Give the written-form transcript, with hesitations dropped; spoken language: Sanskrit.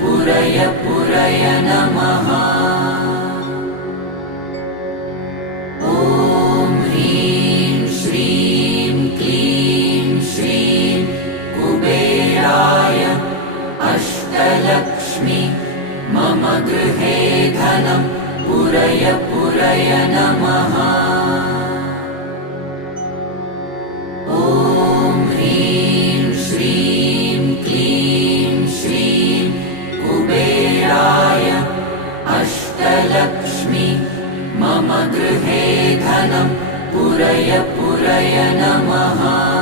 पुरय पुरय नमः। ॐ ह्रीं श्रीं क्लीं श्रीं कुबेराय अष्टलक्ष्मी मम गृहे धनं पुरय पुरय नमः। ॐ ह्रीं श्रीं क्लीं श्रीं कुबेराय अष्टलक्ष्मी मम गृहे धनं पुरय पुरय नमः।